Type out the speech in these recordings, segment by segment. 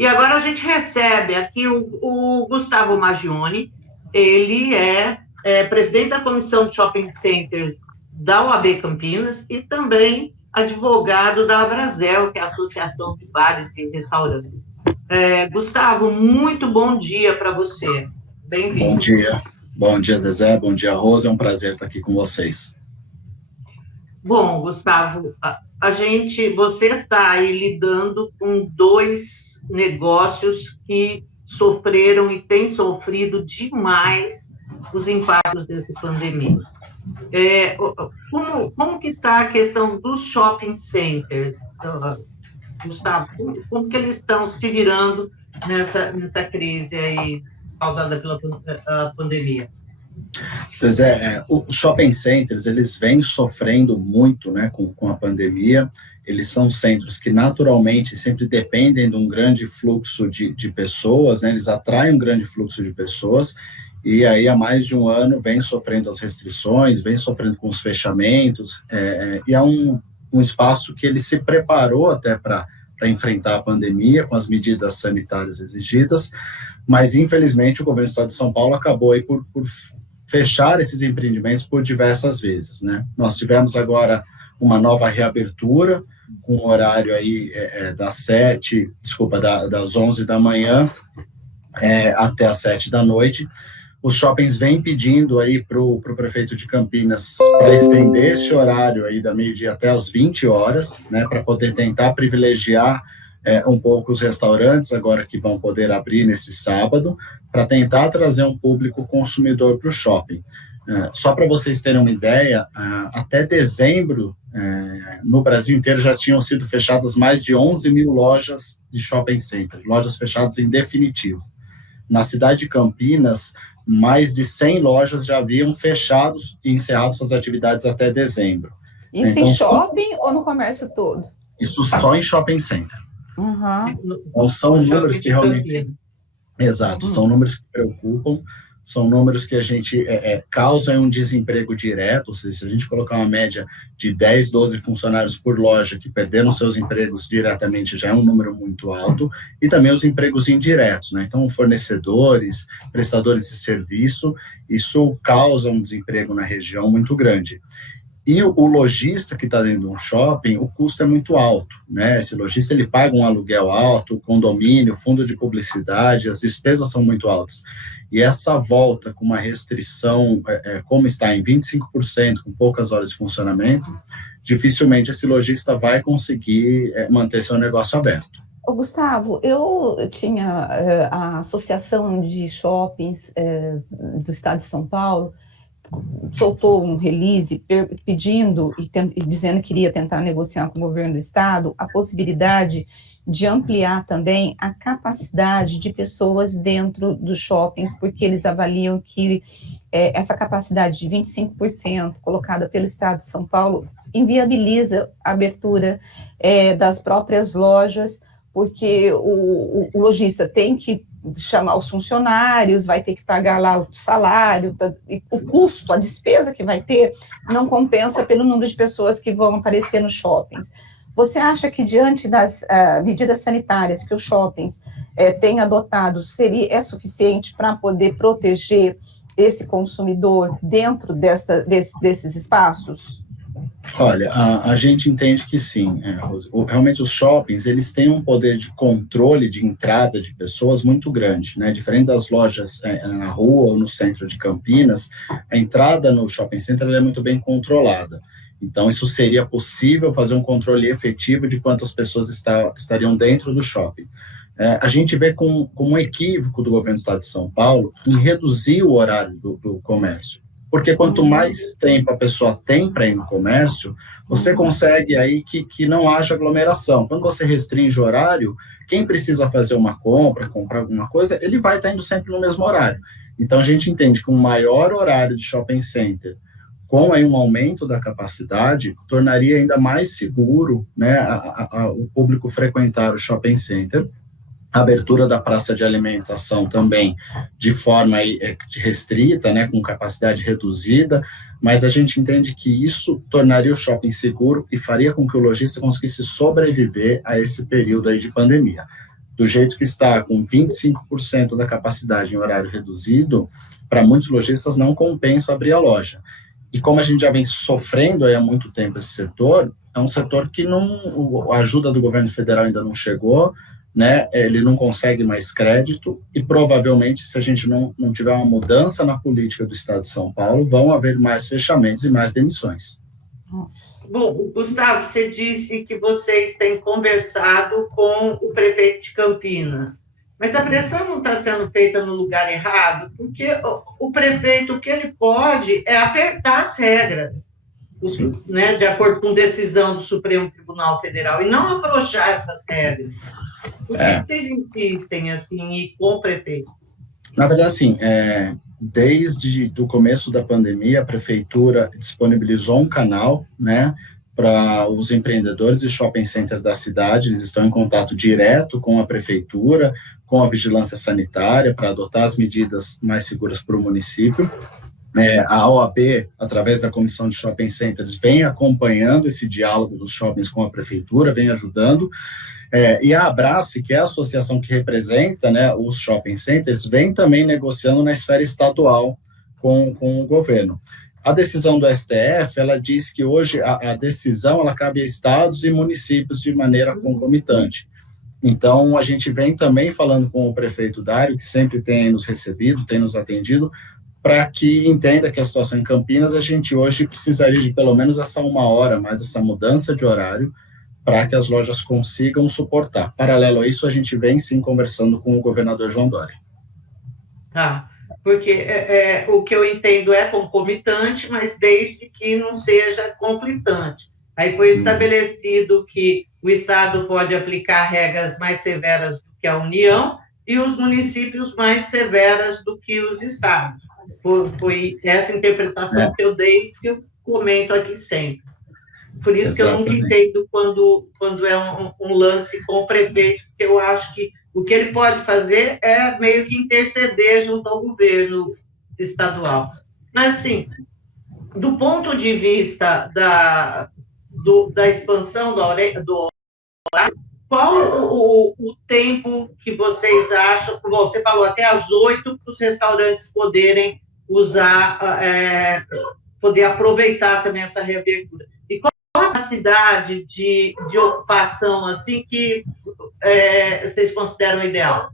E agora a gente recebe aqui o Gustavo Magione, ele é presidente da Comissão de Shopping Centers da OAB Campinas e também advogado da Abrazel, que é a Associação de Bares e Restaurantes. Gustavo, muito bom dia para você. Bem-vindo. Bom dia, Zezé, bom dia, Rosa, é um prazer estar aqui com vocês. Bom, Gustavo, você está aí lidando com dois negócios que sofreram e têm sofrido demais os impactos dessa pandemia. Como que está a questão dos shopping centers, Gustavo? Como que eles estão se virando nessa crise aí causada pela pandemia? Pois os shopping centers, eles vêm sofrendo muito, né, com a pandemia. Eles são centros que naturalmente sempre dependem de um grande fluxo de pessoas, né, eles atraem um grande fluxo de pessoas, e aí há mais de um ano vem sofrendo as restrições, vem sofrendo com os fechamentos, e é um espaço que ele se preparou até para enfrentar a pandemia, com as medidas sanitárias exigidas, mas infelizmente o governo do estado de São Paulo acabou aí por fechar esses empreendimentos por diversas vezes, né? Nós tivemos agora uma nova reabertura, com o horário aí das 11 da manhã até as 7 da noite. Os shoppings vêm pedindo aí para o prefeito de Campinas para estender esse horário aí da meio-dia até as 20 horas, né, para poder tentar privilegiar um pouco os restaurantes agora que vão poder abrir nesse sábado, para tentar trazer um público consumidor para o shopping. Só para vocês terem uma ideia, até dezembro, no Brasil inteiro já tinham sido fechadas mais de 11 mil lojas de shopping center, lojas fechadas em definitivo. Na cidade de Campinas, mais de 100 lojas já haviam fechado e encerrado suas atividades até dezembro. Isso então, em shopping ou no comércio todo? Isso só em shopping center. Uhum. Então, são números que realmente... Exato, são números que preocupam, são números que a gente causam um desemprego direto, ou seja, se a gente colocar uma média de 10, 12 funcionários por loja que perderam seus empregos diretamente, já é um número muito alto, e também os empregos indiretos, né? Então, fornecedores, prestadores de serviço, isso causa um desemprego na região muito grande. E o lojista que está dentro de um shopping, o custo é muito alto, né? Esse lojista, ele paga um aluguel alto, condomínio, fundo de publicidade, as despesas são muito altas. E essa volta com uma restrição, como está em 25%, com poucas horas de funcionamento, dificilmente esse lojista vai conseguir manter seu negócio aberto. Ô, Gustavo, eu tinha a Associação de Shoppings do Estado de São Paulo, soltou um release pedindo e dizendo que iria tentar negociar com o governo do estado a possibilidade de ampliar também a capacidade de pessoas dentro dos shoppings, porque eles avaliam que essa capacidade de 25% colocada pelo estado de São Paulo inviabiliza a abertura das próprias lojas, porque o lojista tem que chamar os funcionários, vai ter que pagar lá o salário, o custo, a despesa que vai ter, não compensa pelo número de pessoas que vão aparecer nos shoppings. Você acha que diante das medidas sanitárias que os shoppings têm adotado, é suficiente para poder proteger esse consumidor dentro desses espaços? Olha, a gente entende que sim, realmente os shoppings, eles têm um poder de controle de entrada de pessoas muito grande, né, diferente das lojas na rua ou no centro de Campinas, a entrada no shopping center é muito bem controlada, então isso seria possível fazer um controle efetivo de quantas pessoas estariam dentro do shopping. A gente vê como um equívoco do governo do estado de São Paulo em reduzir o horário do comércio. Porque quanto mais tempo a pessoa tem para ir no comércio, você consegue aí que não haja aglomeração. Quando você restringe o horário, quem precisa fazer uma comprar alguma coisa, ele vai estar indo sempre no mesmo horário. Então, a gente entende que um maior horário de shopping center, com aí um aumento da capacidade, tornaria ainda mais seguro, né, o público frequentar o shopping center. A abertura da praça de alimentação também de forma restrita, né, com capacidade reduzida, mas a gente entende que isso tornaria o shopping seguro e faria com que o lojista conseguisse sobreviver a esse período aí de pandemia. do jeito que está, com 25% da capacidade em horário reduzido, para muitos lojistas não compensa abrir a loja. E como a gente já vem sofrendo aí há muito tempo esse setor, é um setor que a ajuda do governo federal ainda não chegou, né? Ele não consegue mais crédito e provavelmente, se a gente não tiver uma mudança na política do Estado de São Paulo, vão haver mais fechamentos e mais demissões. Bom, Gustavo, você disse que vocês têm conversado com o prefeito de Campinas, mas a pressão não está sendo feita no lugar errado, porque o prefeito, o que ele pode é apertar as regras, né, de acordo com decisão do Supremo Tribunal Federal, e não afrouxar essas regras. Por que vocês insistem assim com o prefeito? Na verdade, assim, desde o começo da pandemia, a prefeitura disponibilizou um canal, né, para os empreendedores de shopping center da cidade. Eles estão em contato direto com a prefeitura, com a vigilância sanitária, para adotar as medidas mais seguras para o município. A OAB, através da Comissão de Shopping Centers, vem acompanhando esse diálogo dos shoppings com a prefeitura, vem ajudando. E a Abrace, que é a associação que representa, né, os shopping centers, vem também negociando na esfera estadual com o governo. A decisão do STF, ela diz que hoje a decisão ela cabe a estados e municípios de maneira concomitante. Então, a gente vem também falando com o prefeito Dário, que sempre tem nos recebido, tem nos atendido, para que entenda que a situação em Campinas, a gente hoje precisaria de pelo menos essa 1 hora, mais essa mudança de horário, para que as lojas consigam suportar. Paralelo a isso, a gente vem sim conversando com o governador João Dória. Tá, porque o que eu entendo é concomitante, mas desde que não seja conflitante. Aí foi estabelecido que o Estado pode aplicar regras mais severas do que a União e os municípios mais severas do que os estados. Foi essa interpretação que eu dei, que eu comento aqui sempre. Por isso que eu nunca entendo quando é um lance com o prefeito, porque eu acho que o que ele pode fazer é meio que interceder junto ao governo estadual. Mas, assim, do ponto de vista da expansão do horário, qual o tempo que vocês acham? Você falou até às 8 para os restaurantes poderem usar, poder aproveitar também essa reabertura. E qual a capacidade de ocupação assim que vocês consideram ideal?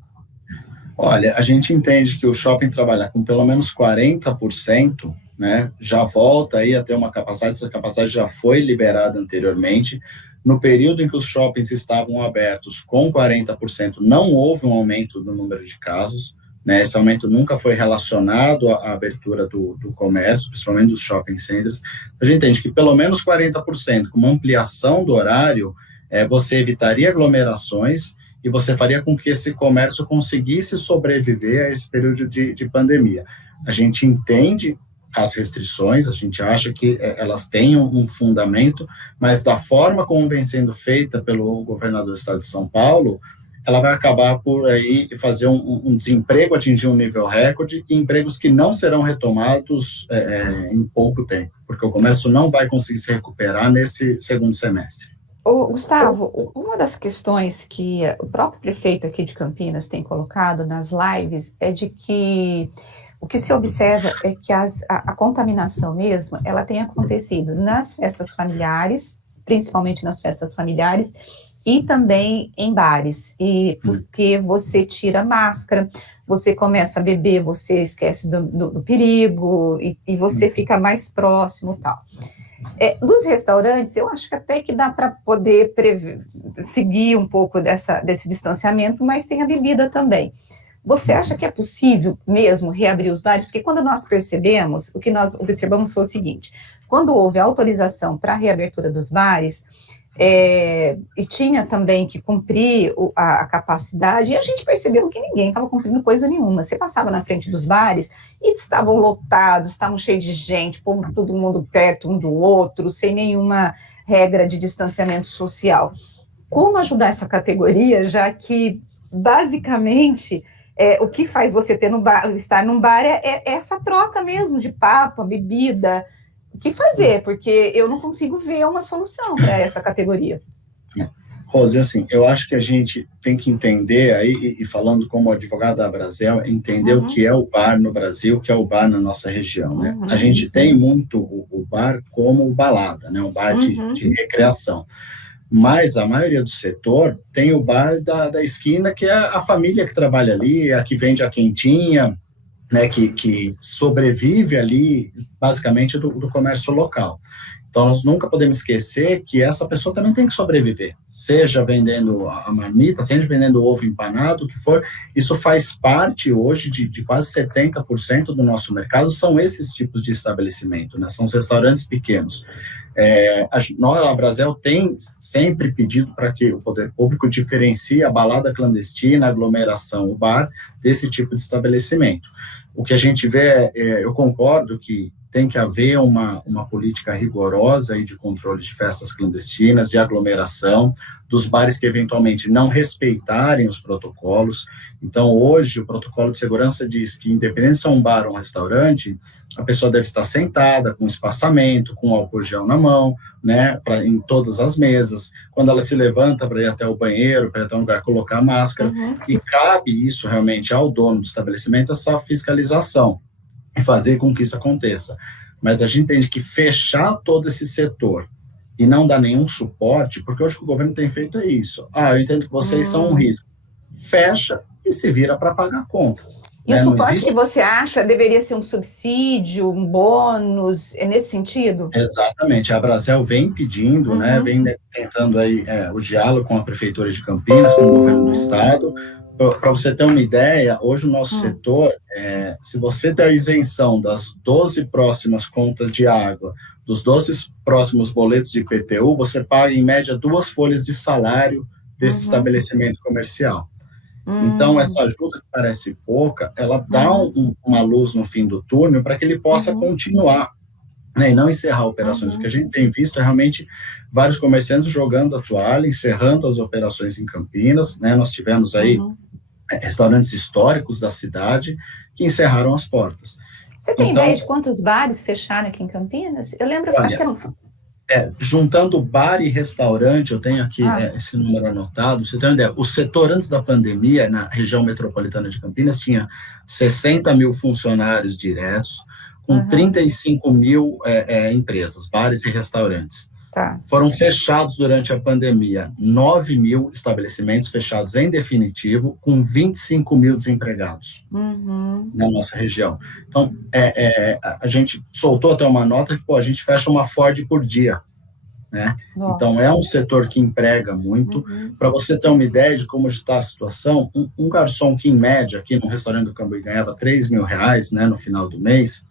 Olha, a gente entende que o shopping trabalhar com pelo menos 40%, né, já volta aí a ter uma capacidade, essa capacidade já foi liberada anteriormente. No período em que os shoppings estavam abertos com 40%, não houve um aumento no número de casos, né, esse aumento nunca foi relacionado à abertura do comércio, principalmente dos shopping centers. A gente entende que pelo menos 40%, com uma ampliação do horário, você evitaria aglomerações e você faria com que esse comércio conseguisse sobreviver a esse período de pandemia. A gente entende as restrições, a gente acha que elas têm um fundamento, mas da forma como vem sendo feita pelo governador do estado de São Paulo, ela vai acabar por aí fazer um desemprego atingir um nível recorde e empregos que não serão retomados em pouco tempo, porque o comércio não vai conseguir se recuperar nesse segundo semestre. Gustavo, uma das questões que o próprio prefeito aqui de Campinas tem colocado nas lives é de que o que se observa é que a contaminação mesmo, ela tem acontecido nas festas familiares, principalmente nas festas familiares, e também em bares, e porque você tira a máscara, você começa a beber, você esquece do perigo, e você fica mais próximo e tal. Dos restaurantes, eu acho que até que dá para poder seguir um pouco desse distanciamento, mas tem a bebida também. Você acha que é possível mesmo reabrir os bares? Porque quando nós percebemos, o que nós observamos foi o seguinte, quando houve a autorização para a reabertura dos bares, e tinha também que cumprir a capacidade, e a gente percebeu que ninguém estava cumprindo coisa nenhuma. Você passava na frente dos bares e estavam lotados, estavam cheios de gente, todo mundo perto um do outro, sem nenhuma regra de distanciamento social. Como ajudar essa categoria, já que, basicamente, o que faz você estar num bar é essa troca mesmo de papo, bebida. O que fazer? Porque eu não consigo ver uma solução para essa categoria. Rose, assim, eu acho que a gente tem que entender aí, e falando como advogado da Brasel, entender o que é o bar no Brasil, o que é o bar na nossa região, né? A gente tem muito o bar como balada, né? Um bar de recreação. Mas a maioria do setor tem o bar da esquina, que é a família que trabalha ali, a que vende a quentinha, né? Que sobrevive ali, basicamente, do comércio local. Então, nós nunca podemos esquecer que essa pessoa também tem que sobreviver, seja vendendo a marmita, seja vendendo ovo empanado, o que for. Isso faz parte hoje de quase 70% do nosso mercado, são esses tipos de estabelecimento, né? São os restaurantes pequenos. A Brasel tem sempre pedido para que o poder público diferencie a balada clandestina, a aglomeração, o bar, desse tipo de estabelecimento. O que a gente vê, eu concordo que tem que haver uma política rigorosa aí de controle de festas clandestinas, de aglomeração, dos bares que eventualmente não respeitarem os protocolos. Então, hoje, o protocolo de segurança diz que, independente se é um bar ou um restaurante, a pessoa deve estar sentada, com espaçamento, com álcool gel na mão, né, em todas as mesas. Quando ela se levanta para ir até o banheiro, para ir até um lugar, colocar a máscara. E cabe isso realmente ao dono do estabelecimento, essa fiscalização, e fazer com que isso aconteça. Mas a gente entende que fechar todo esse setor e não dar nenhum suporte, porque hoje o que o governo tem feito é isso. Eu entendo que vocês são um risco. Fecha e se vira para pagar a conta. E o suporte que você acha deveria ser um subsídio, um bônus, é nesse sentido? Exatamente. A Brasel vem pedindo, né, vem tentando aí o diálogo com a Prefeitura de Campinas, com o governo do Estado. Para você ter uma ideia, hoje o nosso setor, se você der a isenção das 12 próximas contas de água, dos 12 próximos boletos de IPTU, você paga em média 2 folhas de salário desse estabelecimento comercial. Então, essa ajuda que parece pouca, ela dá uma luz no fim do túnel para que ele possa continuar, né, e não encerrar operações. O que a gente tem visto é realmente vários comerciantes jogando a toalha, encerrando as operações em Campinas, né? Nós tivemos aí restaurantes históricos da cidade que encerraram as portas. Você tem ideia de quantos bares fecharam aqui em Campinas? Eu lembro, olha, acho que eram... juntando bar e restaurante, eu tenho aqui esse número anotado, você tem uma ideia, o setor antes da pandemia, na região metropolitana de Campinas, tinha 60 mil funcionários diretos, com 35 mil empresas, bares e restaurantes. Foram fechados durante a pandemia 9 mil estabelecimentos fechados em definitivo, com 25 mil desempregados na nossa região. Então, a gente soltou até uma nota que a gente fecha uma Ford por dia, né? Então, é um setor que emprega muito. Para você ter uma ideia de como está a situação, um garçom que, em média, aqui no restaurante do Cambuí, ganhava R$3.000, né, no final do mês,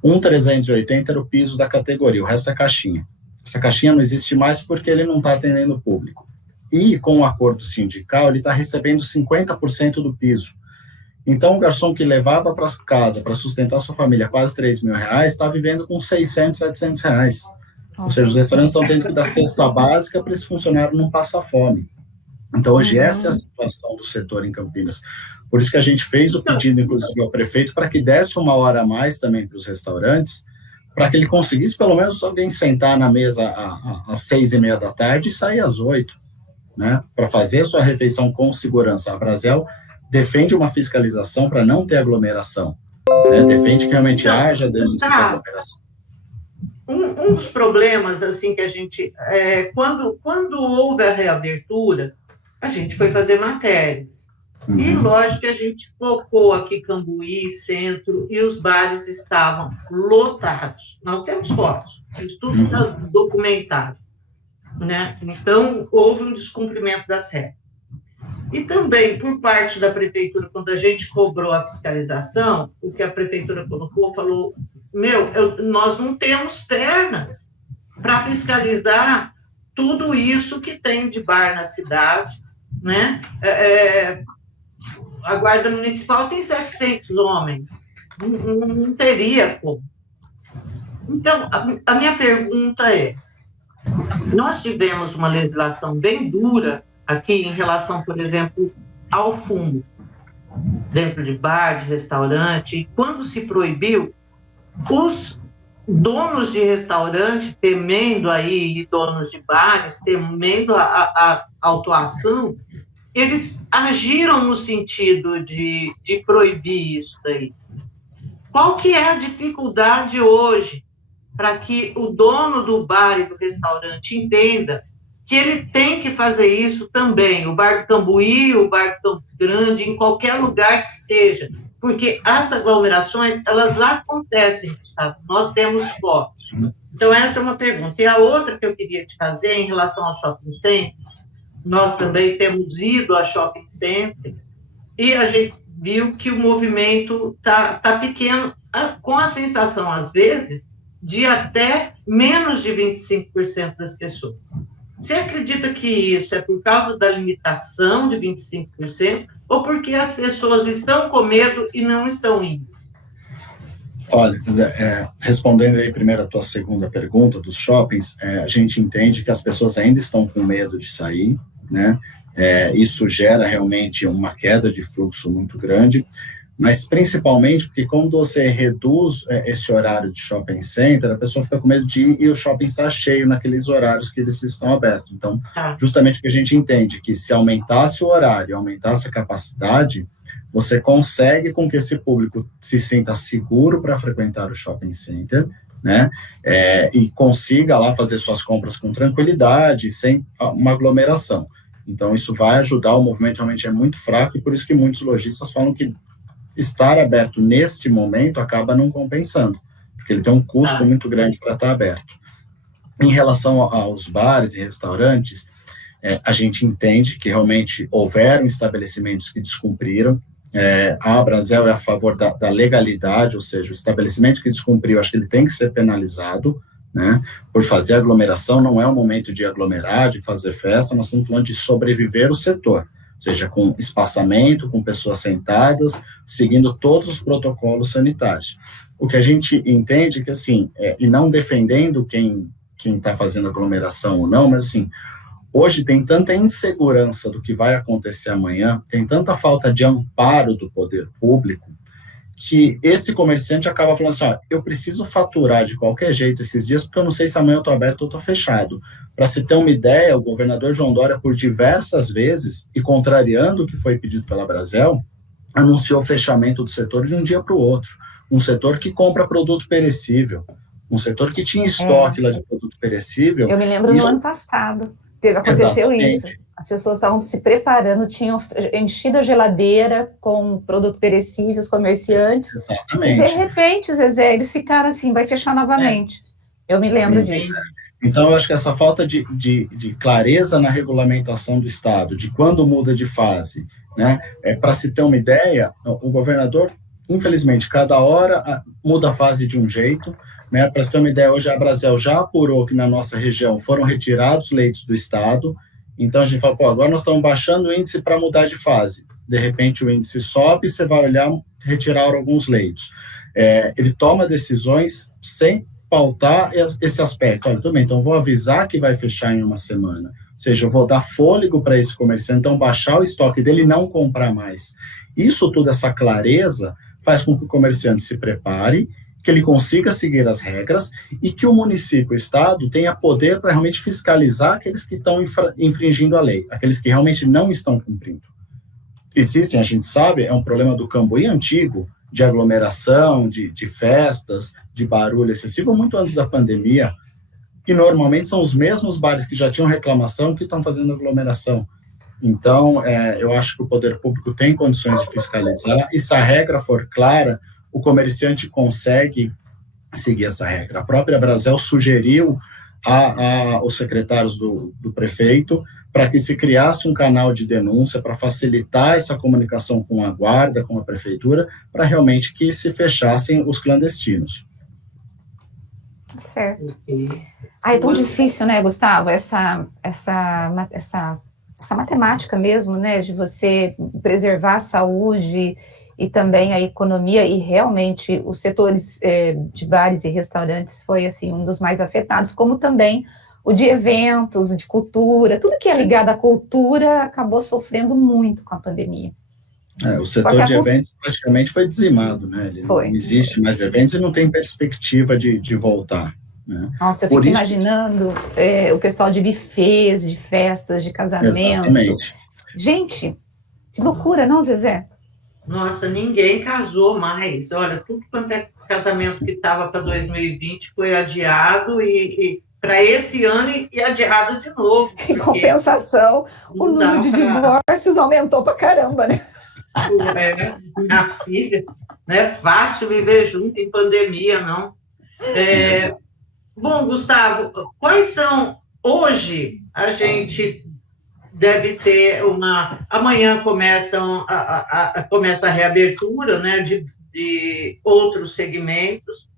380 era o piso da categoria, o resto é caixinha. Essa caixinha não existe mais porque ele não está atendendo o público. E, com o acordo sindical, ele está recebendo 50% do piso. Então, o garçom que levava para casa para sustentar sua família quase R$3.000, está vivendo com R$600, R$700. Ou seja, os restaurantes estão dentro da cesta básica para esse funcionário não passar fome. Então, hoje, essa é a situação do setor em Campinas. Por isso que a gente fez o pedido, inclusive, ao prefeito, para que desse 1 hora a mais também para os restaurantes, para que ele conseguisse, pelo menos, alguém sentar na mesa às 6:30 da tarde e sair às 8, né, para fazer a sua refeição com segurança. A Brasel defende uma fiscalização para não ter aglomeração, né, defende que realmente haja denúncia de aglomeração. Um dos problemas, assim, que a gente... quando houve a reabertura, a gente foi fazer matérias. E, lógico, que a gente focou aqui Cambuí, Centro, e os bares estavam lotados. Nós temos fotos, isso tudo está documentado, né? Então, houve um descumprimento das regras. E também, por parte da prefeitura, quando a gente cobrou a fiscalização, o que a prefeitura colocou, falou, nós não temos pernas para fiscalizar tudo isso que tem de bar na cidade, né? A Guarda Municipal tem 700 homens, não teria como. Então, a minha pergunta é, nós tivemos uma legislação bem dura aqui em relação, por exemplo, ao fumo, dentro de bar, de restaurante, e quando se proibiu, os donos de restaurante temendo aí, e donos de bares temendo a autuação, eles agiram no sentido de proibir isso daí. Qual que é a dificuldade hoje para que o dono do bar e do restaurante entenda que ele tem que fazer isso também, o Bar do Cambuí, o Bar do Campo Grande, em qualquer lugar que esteja, porque as aglomerações, elas acontecem, Gustavo, nós temos focos. Então, essa é uma pergunta. E a outra que eu queria te fazer, em relação ao shopping center, nós também temos ido a shopping centers, e a gente viu que o movimento tá pequeno, com a sensação, às vezes, de até menos de 25% das pessoas. Você acredita que isso é por causa da limitação de 25% ou porque as pessoas estão com medo e não estão indo? Olha, respondendo aí primeiro a tua segunda pergunta dos shoppings, a gente entende que as pessoas ainda estão com medo de sair, né? Isso gera realmente uma queda de fluxo muito grande, mas principalmente porque quando você reduz esse horário de shopping center, a pessoa fica com medo de ir e o shopping está cheio naqueles horários que eles estão abertos. Então, justamente o que a gente entende que se aumentasse o horário, aumentasse a capacidade, você consegue com que esse público se sinta seguro para frequentar o shopping center, né, e consiga lá fazer suas compras com tranquilidade, sem uma aglomeração. Então, isso vai ajudar, o movimento realmente é muito fraco, e por isso que muitos lojistas falam que estar aberto neste momento acaba não compensando, porque ele tem um custo muito grande para estar aberto. Em relação aos bares e restaurantes, a gente entende que realmente houveram estabelecimentos que descumpriram. A Abrazel é a favor da legalidade, ou seja, o estabelecimento que descumpriu, acho que ele tem que ser penalizado, né, por fazer aglomeração. Não é o momento de aglomerar, de fazer festa, nós estamos falando de sobreviver o setor, seja com espaçamento, com pessoas sentadas, seguindo todos os protocolos sanitários. O que a gente entende que, assim, e não defendendo quem está fazendo aglomeração ou não, mas, assim, hoje tem tanta insegurança do que vai acontecer amanhã, tem tanta falta de amparo do poder público, que esse comerciante acaba falando assim, eu preciso faturar de qualquer jeito esses dias, porque eu não sei se amanhã eu estou aberto ou estou fechado. Para se ter uma ideia, o governador João Dória, por diversas vezes, e contrariando o que foi pedido pela Abrazel, anunciou o fechamento do setor de um dia para o outro. Um setor que compra produto perecível, um setor que tinha estoque lá de produto perecível. Eu me lembro no ano passado, aconteceu isso. As pessoas estavam se preparando, tinham enchido a geladeira com produto perecível, os comerciantes. Exatamente. E de repente, Zezé, eles ficaram assim, vai fechar novamente. Eu me lembro disso. Então, eu acho que essa falta de clareza na regulamentação do Estado, de quando muda de fase, né? Para se ter uma ideia, o governador, infelizmente, cada hora muda a fase de um jeito, né? Para se ter uma ideia, hoje a Abrazel já apurou que na nossa região foram retirados leitos do Estado. Então, a gente fala, agora nós estamos baixando o índice para mudar de fase. De repente, o índice sobe, você vai olhar, retirar alguns leitos. Ele toma decisões sem pautar esse aspecto. Olha, tudo bem, então vou avisar que vai fechar em uma semana. Ou seja, eu vou dar fôlego para esse comerciante, então baixar o estoque dele e não comprar mais. Isso tudo, essa clareza, faz com que o comerciante se prepare, que ele consiga seguir as regras e que o município, o Estado, tenha poder para realmente fiscalizar aqueles que estão infringindo a lei, aqueles que realmente não estão cumprindo. Existem, a gente sabe, é um problema do Cambuí antigo, de aglomeração, de festas, de barulho excessivo, muito antes da pandemia, que normalmente são os mesmos bares que já tinham reclamação que estão fazendo aglomeração. Então, eu acho que o poder público tem condições de fiscalizar, e se a regra for clara, o comerciante consegue seguir essa regra. A própria Abrazel sugeriu aos secretários do prefeito para que se criasse um canal de denúncia para facilitar essa comunicação com a guarda, com a prefeitura, para realmente que se fechassem os clandestinos. Certo. É tão difícil, né, Gustavo, essa matemática mesmo, né, de você preservar a saúde e também a economia, e realmente os setores de bares e restaurantes foi, assim, um dos mais afetados, como também o de eventos, de cultura, tudo que é ligado à cultura acabou sofrendo muito com a pandemia. O setor de eventos praticamente foi dizimado, né? Ele não existe mais eventos e não tem perspectiva de voltar. Né? Nossa, eu fico imaginando o pessoal de buffets, de festas, de casamento. Exatamente. Gente, que loucura, não, Zezé? Nossa, ninguém casou mais. Olha, tudo quanto é casamento que estava para 2020 foi adiado e para esse ano e adiado de novo. Em compensação, o número de divórcios aumentou para caramba, né? Minha filha, não é fácil viver junto em pandemia, não. Bom, Gustavo, quais são, hoje, a gente deve ter amanhã começa a reabertura, né, de outros segmentos,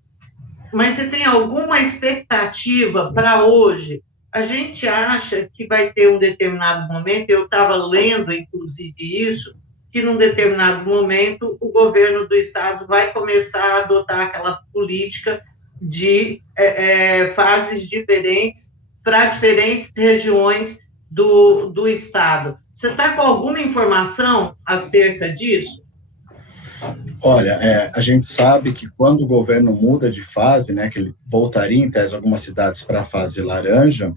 mas você tem alguma expectativa para hoje? A gente acha que vai ter um determinado momento, eu estava lendo, inclusive, isso, que num determinado momento o governo do estado vai começar a adotar aquela política de fases diferentes para diferentes regiões do estado. Você está com alguma informação acerca disso? Olha, a gente sabe que quando o governo muda de fase, né, que ele voltaria em tese algumas cidades para a fase laranja,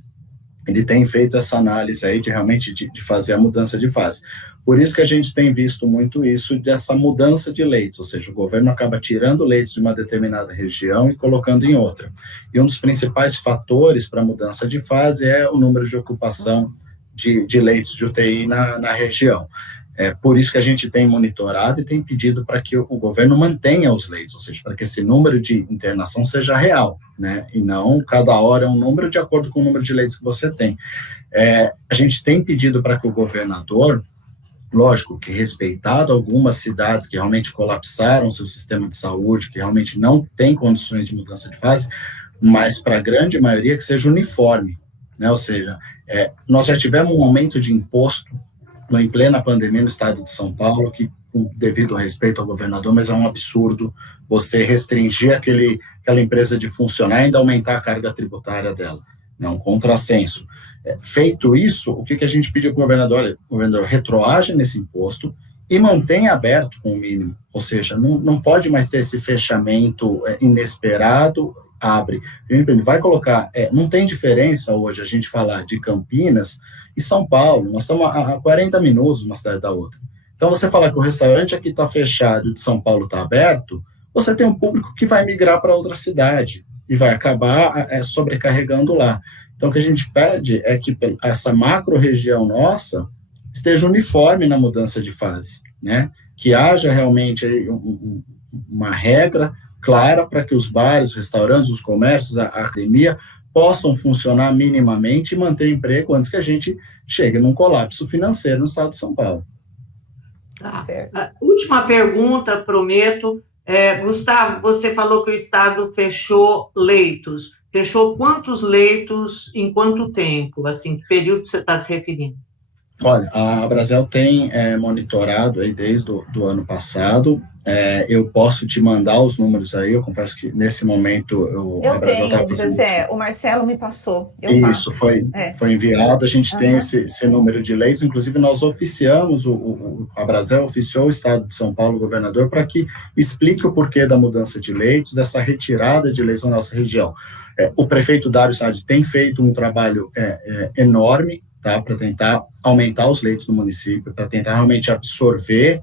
ele tem feito essa análise aí de realmente de fazer a mudança de fase. Por isso que a gente tem visto muito isso dessa mudança de leitos, ou seja, o governo acaba tirando leitos de uma determinada região e colocando em outra. E um dos principais fatores para a mudança de fase é o número de ocupação de leitos de UTI na região. Por isso que a gente tem monitorado e tem pedido para que o governo mantenha os leitos, ou seja, para que esse número de internação seja real, né, e não cada hora é um número de acordo com o número de leitos que você tem. A gente tem pedido para que o governador, lógico que respeitado algumas cidades que realmente colapsaram seu sistema de saúde, que realmente não tem condições de mudança de fase, mas para a grande maioria que seja uniforme, né, ou seja, nós já tivemos um aumento de imposto em plena pandemia no estado de São Paulo, que, devido ao respeito ao governador, mas é um absurdo você restringir aquela empresa de funcionar e ainda aumentar a carga tributária dela. É um contrassenso. Feito isso, o que a gente pediu para o governador? Olha, o governador retroage nesse imposto e mantenha aberto com o mínimo, ou seja, não pode mais ter esse fechamento inesperado, abre. Ele vai colocar, não tem diferença hoje a gente falar de Campinas e São Paulo, nós estamos a 40 minutos uma cidade da outra. Então, você falar que o restaurante aqui está fechado e de São Paulo está aberto, você tem um público que vai migrar para outra cidade e vai acabar sobrecarregando lá. Então, o que a gente pede é que essa macro-região nossa esteja uniforme na mudança de fase, né? Que haja realmente uma regra clara para que os bares, os restaurantes, os comércios, a academia possam funcionar minimamente e manter emprego antes que a gente chegue num colapso financeiro no estado de São Paulo. Última pergunta, prometo. Gustavo, você falou que o estado fechou leitos. Fechou quantos leitos em quanto tempo? Assim, que período você está se referindo? Olha, a Brasel tem monitorado aí desde o ano passado. Eu posso te mandar os números aí, eu confesso que nesse momento a Brasel estava fazendo... o Marcelo me passou. Isso, foi enviado, a gente tem esse número de leitos, inclusive nós oficiamos, a Brasel oficiou o estado de São Paulo, o governador, para que explique o porquê da mudança de leitos, dessa retirada de leitos na nossa região. O prefeito Dário Saad tem feito um trabalho enorme, tá, para tentar aumentar os leitos no município, para tentar realmente absorver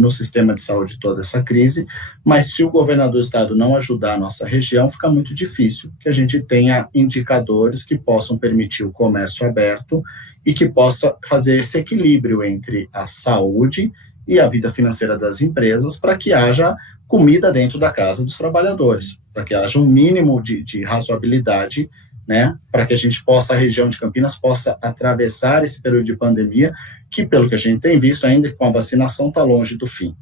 no sistema de saúde toda essa crise, mas se o governador do estado não ajudar a nossa região, fica muito difícil que a gente tenha indicadores que possam permitir o comércio aberto e que possa fazer esse equilíbrio entre a saúde e a vida financeira das empresas, para que haja comida dentro da casa dos trabalhadores, para que haja um mínimo de razoabilidade, né, para que a região de Campinas possa atravessar esse período de pandemia, que, pelo que a gente tem visto, ainda com a vacinação, está longe do fim.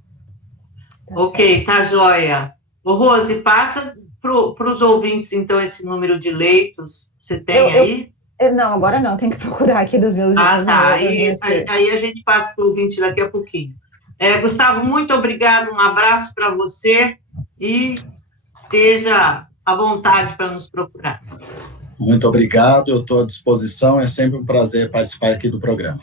Ok, tá joia. Ô, Rose, passa para os ouvintes, então, esse número de leitos, você tem aí? Não, agora não, tem que procurar aqui dos meus... Aí a gente passa para o ouvinte daqui a pouquinho. Gustavo, muito obrigado, um abraço para você e esteja à vontade para nos procurar. Muito obrigado, eu estou à disposição, é sempre um prazer participar aqui do programa.